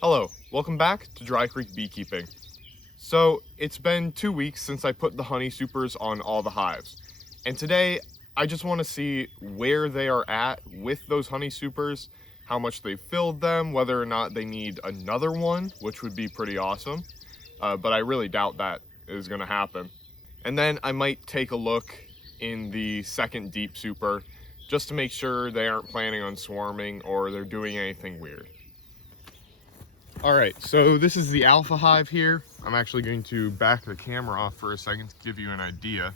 Hello, welcome back to Dry Creek Beekeeping. So it's been 2 weeks since I put the honey supers on all the hives. And today I just want to see where they are at with those honey supers, how much they've filled them, whether or not they need another one, which would be pretty awesome. But I really doubt that is going to happen. And then I might take a look in the second deep super just to make sure they aren't planning on swarming or they're doing anything weird. All right, so this is the alpha hive here. I'm actually going to back the camera off for a second to give you an idea.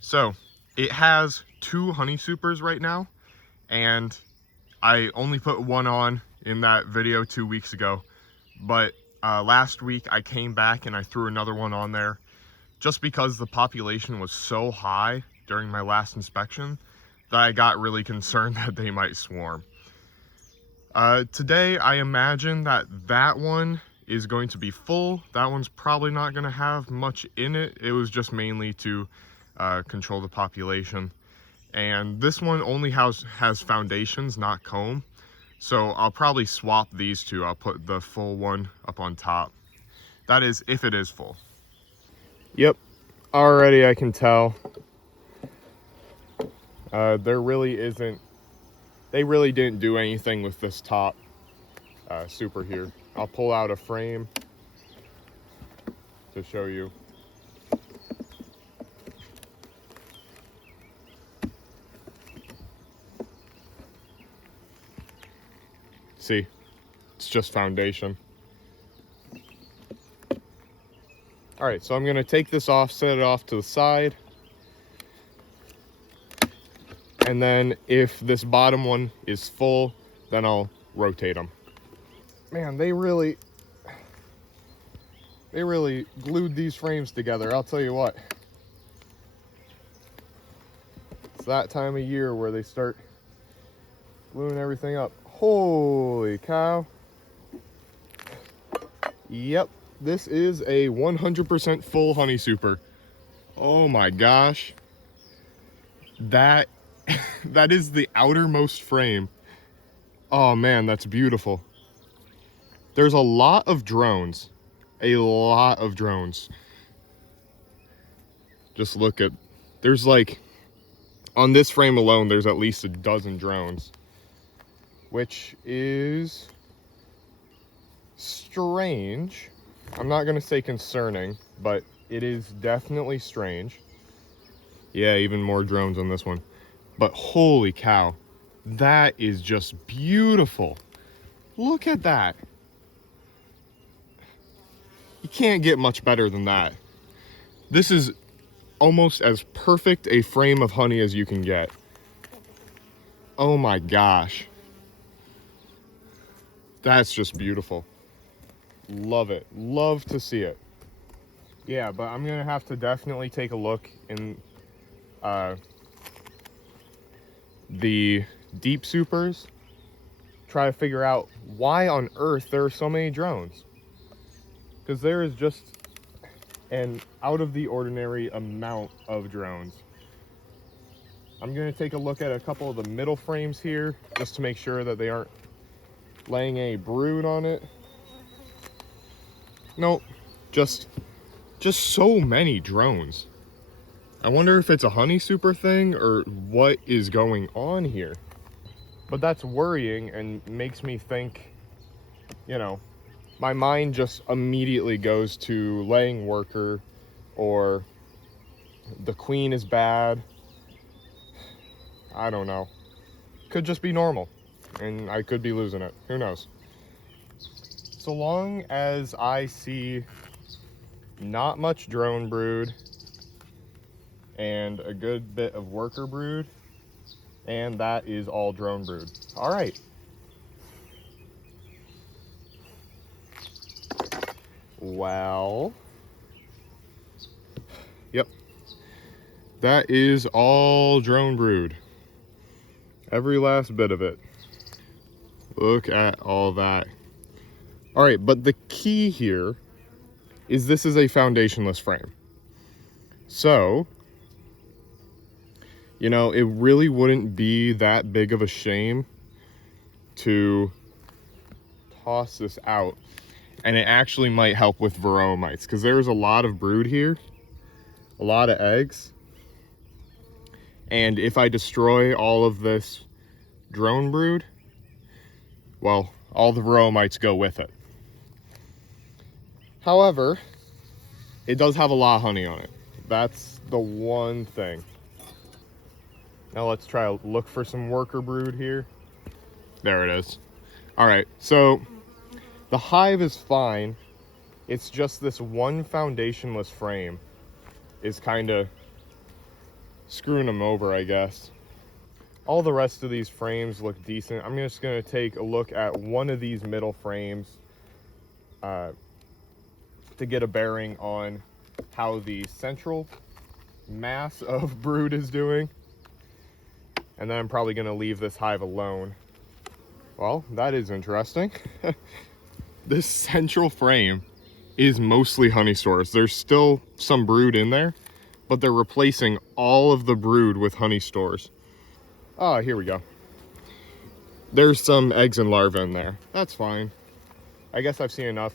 So it has 2 honey supers right now, and I only put one on in that video 2 weeks ago, but last week I came back and I threw another one on there just because the population was so high during my last inspection that I got really concerned that they might swarm. Today, I imagine that one is going to be full. That one's probably not going to have much in it. It was just mainly to control the population. And this one only has foundations, not comb. So I'll probably swap these two. I'll put the full one up on top. That is, if it is full. Yep, already I can tell. There really isn't. They really didn't do anything with this top super here. I'll pull out a frame to show you. See, it's just foundation. All right, so I'm gonna take this off, set it off to the side. And then if this bottom one is full, then I'll rotate them. Man, they really glued these frames together, I'll tell you what. It's that time of year where they start gluing everything up. Holy cow. Yep, this is a 100% full honey super. Oh my gosh. That is the outermost frame. Oh man, that's beautiful. There's a lot of drones. Just look at, there's like, on this frame alone, there's at least a dozen drones, which is strange. I'm not gonna say concerning, but it is definitely strange. Yeah, even more drones on this one. But holy cow, that is just beautiful. Look at that. You can't get much better than that. This is almost as perfect a frame of honey as you can get. Oh my gosh. That's just beautiful. Love it. Love to see it. Yeah, but I'm gonna have to definitely take a look in the deep supers, try to figure out why on earth there are so many drones, because there is just an out of the ordinary amount of drones. I'm going to take a look at a couple of the middle frames here just to make sure that they aren't laying a brood on it. Nope, just so many drones. I wonder if it's a honey super thing or what is going on here. But that's worrying and makes me think, you know, my mind just immediately goes to laying worker or the queen is bad. I don't know. Could just be normal and I could be losing it. Who knows? So long as I see not much drone brood and a good bit of worker brood, and that is all drone brood. All right. Well, yep, that is all drone brood. Every last bit of it. Look at all that. All right, but the key here is this is a foundationless frame. So, you know, it really wouldn't be that big of a shame to toss this out, and it actually might help with varroa mites, because there's a lot of brood here, a lot of eggs. And if I destroy all of this drone brood, well, all the varroa mites go with it. However, it does have a lot of honey on it. That's the one thing. Now let's try to look for some worker brood here. There it is. All right, so the hive is fine. It's just this one foundationless frame is kind of screwing them over, I guess. All the rest of these frames look decent. I'm just going to take a look at one of these middle frames to get a bearing on how the central mass of brood is doing. And then I'm probably going to leave this hive alone. Well, that is interesting. This central frame is mostly honey stores. There's still some brood in there, but they're replacing all of the brood with honey stores. Ah, here we go. There's some eggs and larvae in there. That's fine. I guess I've seen enough.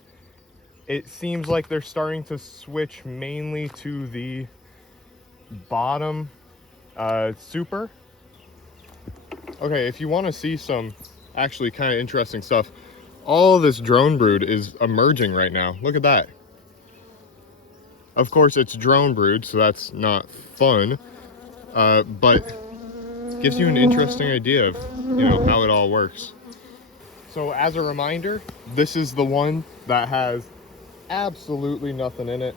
It seems like they're starting to switch mainly to the bottom super. Okay, if you want to see some actually kind of interesting stuff, all this drone brood is emerging right now. Look at that. Of course, it's drone brood, so that's not fun, but it gives you an interesting idea of, how it all works. So as a reminder, this is the one that has absolutely nothing in it.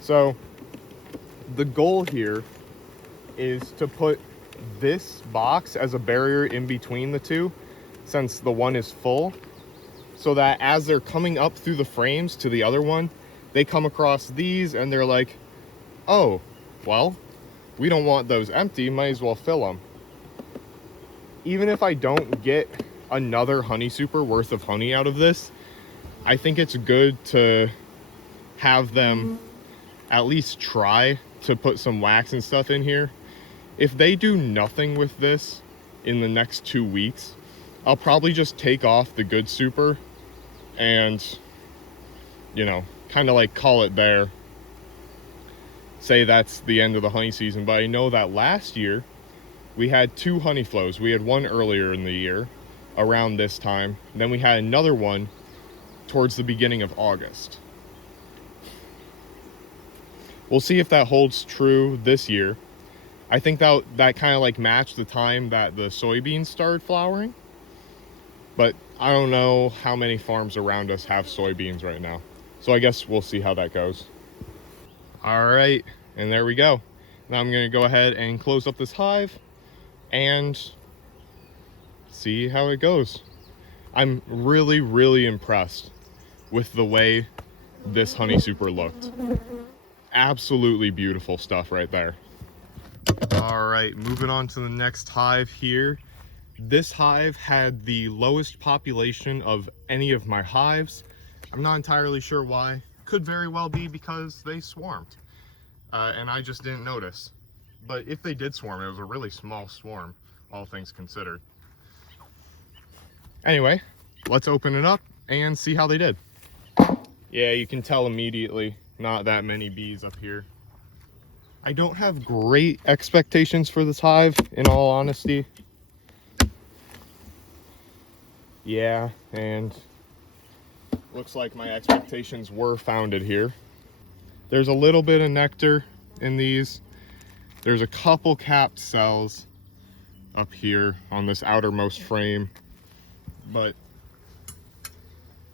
So the goal here is to put this box as a barrier in between the two, since the one is full, so that as they're coming up through the frames to the other one, they come across these and they're like, oh, well, we don't want those empty, might as well fill them. Even if I don't get another honey super worth of honey out of this, I think it's good to have them at least try to put some wax and stuff in here. If they do nothing with this in the next 2 weeks, I'll probably just take off the good super and, kind of like call it there. Say that's the end of the honey season. But I know that last year we had 2 honey flows. We had one earlier in the year around this time. Then we had another one towards the beginning of August. We'll see if that holds true this year. I think that kind of like matched the time that the soybeans started flowering. But I don't know how many farms around us have soybeans right now. So I guess we'll see how that goes. All right, and there we go. Now I'm going to go ahead and close up this hive and see how it goes. I'm really, really impressed with the way this honey super looked. Absolutely beautiful stuff right there. All right, moving on to the next hive here. This hive had the lowest population of any of my hives. I'm not entirely sure why. Could very well be because they swarmed, and I just didn't notice. But if they did swarm, it was a really small swarm, all things considered. Anyway, let's open it up and see how they did. Yeah, you can tell immediately, not that many bees up here. I don't have great expectations for this hive, in all honesty. Yeah, and looks like my expectations were founded here. There's a little bit of nectar in these. There's a couple capped cells up here on this outermost frame, but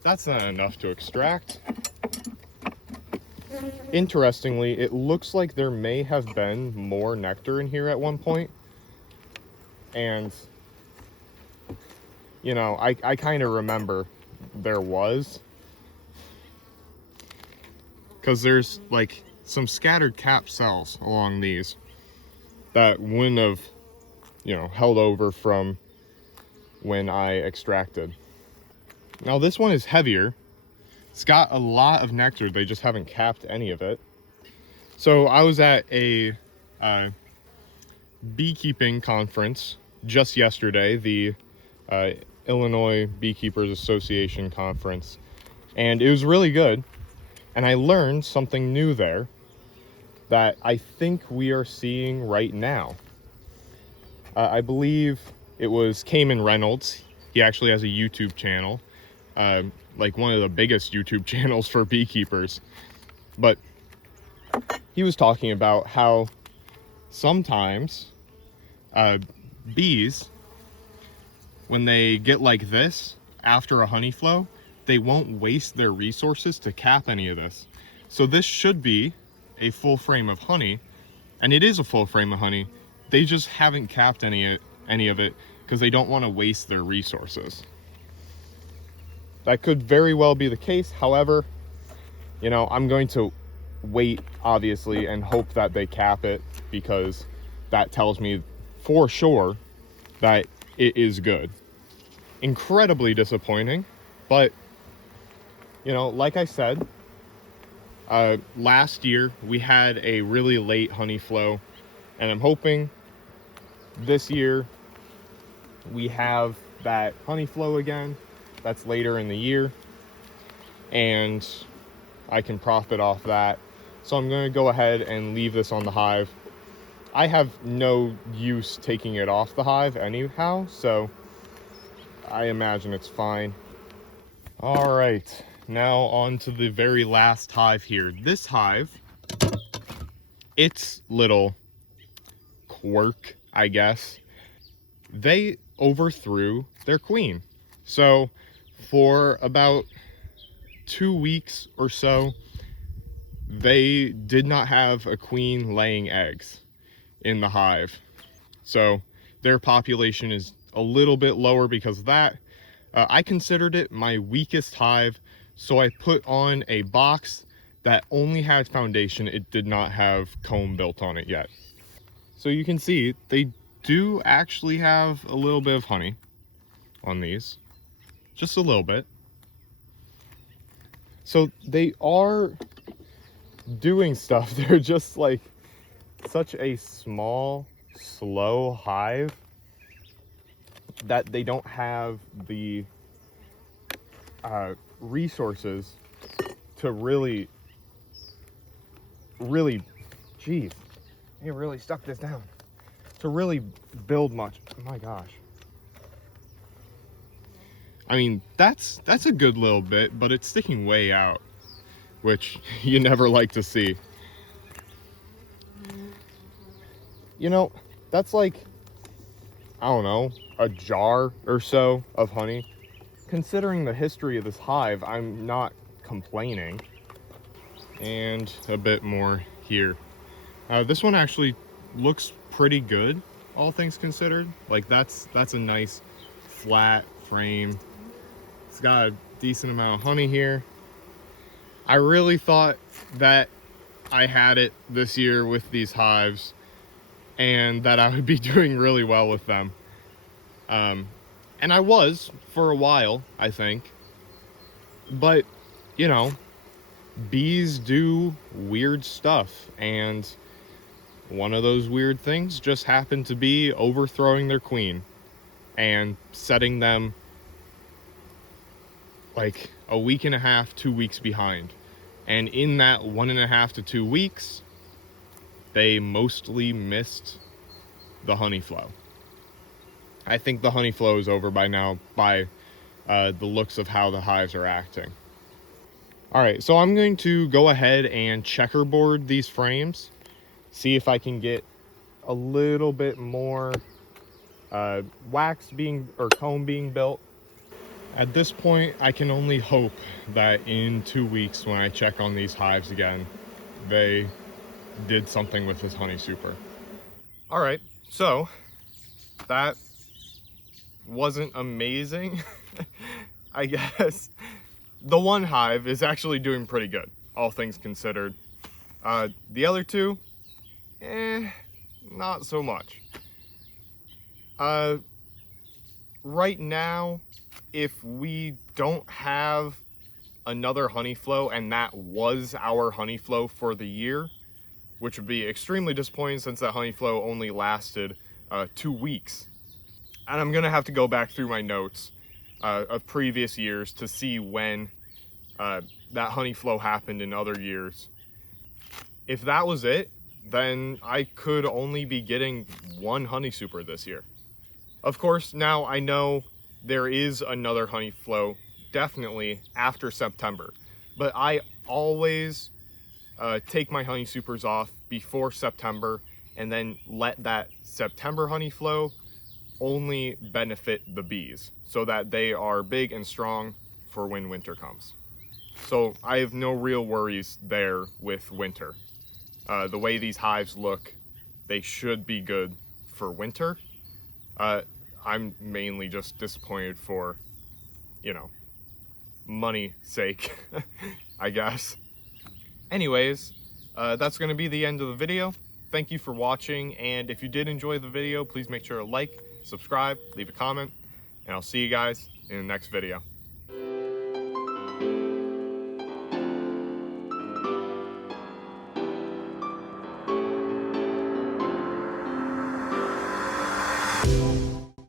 that's not enough to extract. Interestingly, it looks like there may have been more nectar in here at one point, and I kind of remember there was, because there's like some scattered cap cells along these that wouldn't have held over from when I extracted. Now this one is heavier. It's got a lot of nectar, they just haven't capped any of it. So I was at a beekeeping conference just yesterday, the Illinois Beekeepers Association conference, and it was really good. And I learned something new there that I think we are seeing right now. I believe it was Cayman Reynolds. He actually has a YouTube channel, like one of the biggest YouTube channels for beekeepers. But he was talking about how sometimes bees, when they get like this after a honey flow, they won't waste their resources to cap any of this. So this should be a full frame of honey, and it is a full frame of honey. They just haven't capped any of it because they don't want to waste their resources. That could very well be the case. However, you know, I'm going to wait, obviously, and hope that they cap it, because that tells me for sure that it is good. Incredibly disappointing, but, you know, like I said, last year we had a really late honey flow, and I'm hoping this year we have that honey flow again that's later in the year, and I can profit off that. So I'm going to go ahead and leave this on the hive. I have no use taking it off the hive anyhow, so I imagine it's fine. All right, now on to the very last hive here. This hive, its little quirk, I guess, they overthrew their queen. So for about 2 weeks or so, they did not have a queen laying eggs in the hive. So their population is a little bit lower because of that. I considered it my weakest hive, so I put on a box that only had foundation. It did not have comb built on it yet. So you can see they do actually have a little bit of honey on these, just a little bit. So they are doing stuff. They're just like such a small, slow hive that they don't have the resources to really, geez, you really stuck this down, to really build much. Oh my gosh. I mean, that's a good little bit, but it's sticking way out, which you never like to see. You know, that's like, I don't know, a jar or so of honey. Considering the history of this hive, I'm not complaining. And a bit more here. This one actually looks pretty good, all things considered. Like that's a nice flat frame. It's got a decent amount of honey here. I really thought that I had it this year with these hives and that I would be doing really well with them. And I was for a while, I think. But, you know, bees do weird stuff, and one of those weird things just happened to be overthrowing their queen and setting them like a week and a half, 2 weeks behind. And in that 1.5 to 2 weeks, they mostly missed the honey flow. I think the honey flow is over by now by the looks of how the hives are acting. All right, so I'm going to go ahead and checkerboard these frames, see if I can get a little bit more wax or comb being built. At this point, I can only hope that in 2 weeks when I check on these hives again, they did something with this honey super. All right, so that wasn't amazing. I guess the one hive is actually doing pretty good, all things considered. The other two, not so much. Right now, if we don't have another honey flow, and that was our honey flow for the year, which would be extremely disappointing since that honey flow only lasted 2 weeks. And I'm gonna have to go back through my notes of previous years to see when that honey flow happened in other years. If that was it, then I could only be getting one honey super this year. Of course, now I know there is another honey flow definitely after September, but I always take my honey supers off before September and then let that September honey flow only benefit the bees so that they are big and strong for when winter comes. So I have no real worries there with winter. The way these hives look, they should be good for winter. I'm mainly just disappointed for, you know, money sake, I guess. Anyways, that's going to be the end of the video. Thank you for watching, and if you did enjoy the video, please make sure to like, subscribe, leave a comment, and I'll see you guys in the next video.